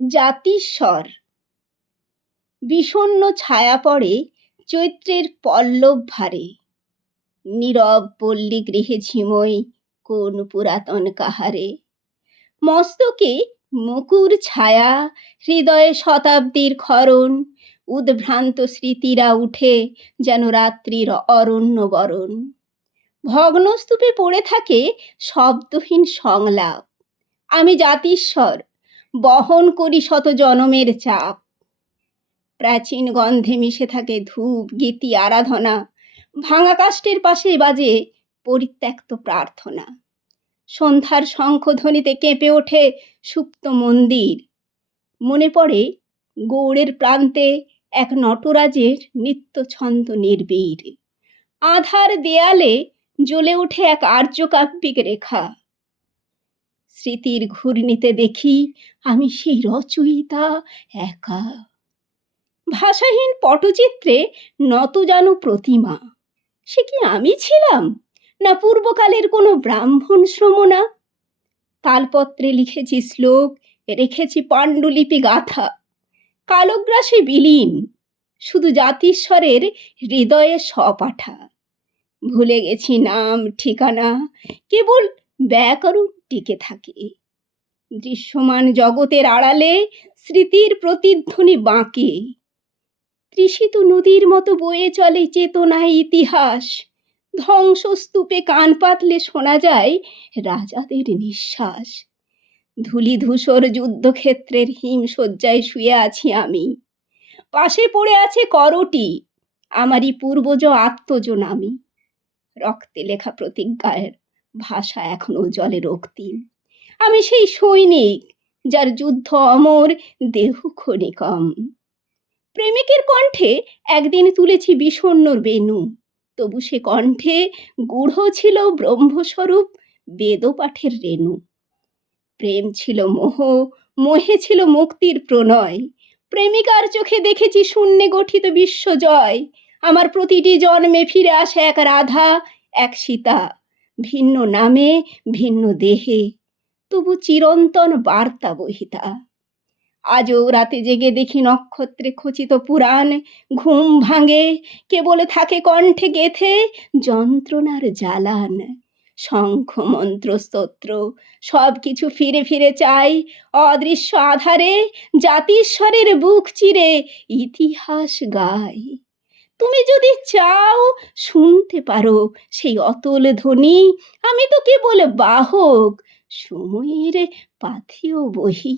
জাতিস্বর। বিষণ্ণ ছায়া পড়ে চৈত্রের পল্লব ভারে। নীরব পল্লী গৃহে ঝিমই কোন পুরাতন কাহারে। মস্তকে মুকুর ছায়া, হৃদয়ে শতাব্দীর ক্ষরণ উদ্ভ্রান্ত স্মৃতিরা উঠে যেন রাত্রির অরণ্য বরণ। ভগ্নস্তূপে পড়ে থাকে শব্দহীন সংলাপ। আমি জাতিস্বর বহন করি শত জনমের চাপ। প্রাচীন গন্ধে মিশে থাকে ধূপ, গীতি, আরাধনা। ভাঙা কাষ্টের পাশে বাজে পরিত্যক্ত প্রার্থনা। সন্ধ্যার শঙ্খধ্বনিতে কেঁপে ওঠে সুপ্ত মন্দির। মনে পড়ে গৌড়ের প্রান্তে এক নটরাজের নিত্য ছন্দ নির্বীর আধার দেয়ালে জ্বলে ওঠে এক আর্যকাব্যিক রেখা। স্মৃতির ঘূর্ণিতে দেখি আমি সেই রচয়িতা একা। ভাষাহীন পটচিত্রে নত জানু প্রতিমা। সে কি আমি ছিলাম? না পূর্বকালের কোনো ব্রাহ্মণ শ্রমণা? তালপত্রে লিখেছি শ্লোক, রেখেছি পাণ্ডুলিপি গাথা। কালগ্রাসে বিলীন, শুধু জাতিস্বরের হৃদয়ে সপাঠা। ভুলে গেছি নাম, ঠিকানা, কেবল ব্যাকরণ টিকে থাকে। দৃশ্যমান জগতের আড়ালে স্মৃতির প্রতিধ্বনি বাঁকে। তৃষিত নদীর মতো বয়ে চলে চেতনায় ইতিহাস। ধ্বংসস্তূপে কান পাতলে শোনা যায় রাজাদের নিঃশ্বাস। ধুলি ধূসর যুদ্ধক্ষেত্রের হিমশয্যায় শুয়ে আছি আমি। পাশে পড়ে আছে করটি, আমারই পূর্বজ আত্মজন আমি রক্তে লেখা প্রতিজ্ঞার ভাষা এখনও জলে রক্তিম। আমি সেই সৈনিক যার যুদ্ধ অমর দেহ ক্ষণিকম। প্রেমিকের কণ্ঠে একদিন তুলেছি বিষণ্ণর বেনু তবু সে কণ্ঠে গূঢ় ছিল ব্রহ্মস্বরূপ বেদপাঠের রেণু। প্রেম ছিল মোহ, মোহে ছিল মুক্তির প্রণয়। প্রেমিকার চোখে দেখেছি শূন্যে গঠিত বিশ্বজয়। আমার প্রতিটি জন্মে ফিরে আসে এক রাধা, এক সীতা। ভিন্ন নামে, ভিন্ন দেহে। তবু চিরন্তন বার্তা বহিতা। আজও রাতে জেগে দেখি নক্ষত্রে খচিত পুরাণ। ঘুম ভাঙে, কেবল থাকে কণ্ঠে গেথে যন্ত্রণার জ্বালান। শঙ্খ, মন্ত্র, স্তোত্র সব কিছু ফিরে ফিরে চাই অদৃশ্য আধারে, জাতিস্বরের বুক চিরে ইতিহাস গাই। তুমি যদি চাও শুনতে পারো সেই অতল ধ্বনি আমি তো বলে বাহক। সময়ের পাথিও বহি